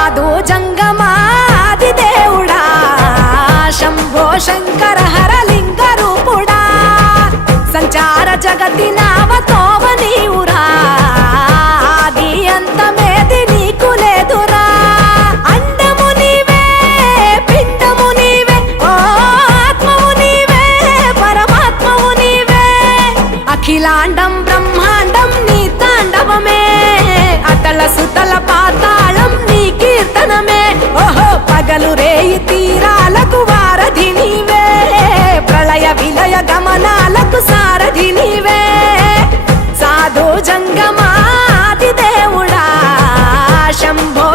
సాధు జంగమాది దేవుడా శంభో శంకర హరలింగ రూపుడా సంచార జగతి నామతోవ నీవురా ఆది అంతమేది నీకు లేదురా అండము నీవే పిండము నీవే ఓ ఆత్మవు నీవే పరమాత్మవు నీవే అఖిలాండం బ్రహ్మాండం నీ తాండవమే అతల సుతల పాతాళం నీ కీర్తనమే ఓహో పగలు రేయి తీరాలకు వారధి నీవే ప్రళయ విలయ గమనాలకు సారథి నీవే సాధు జంగమాది దేవుడా శంభో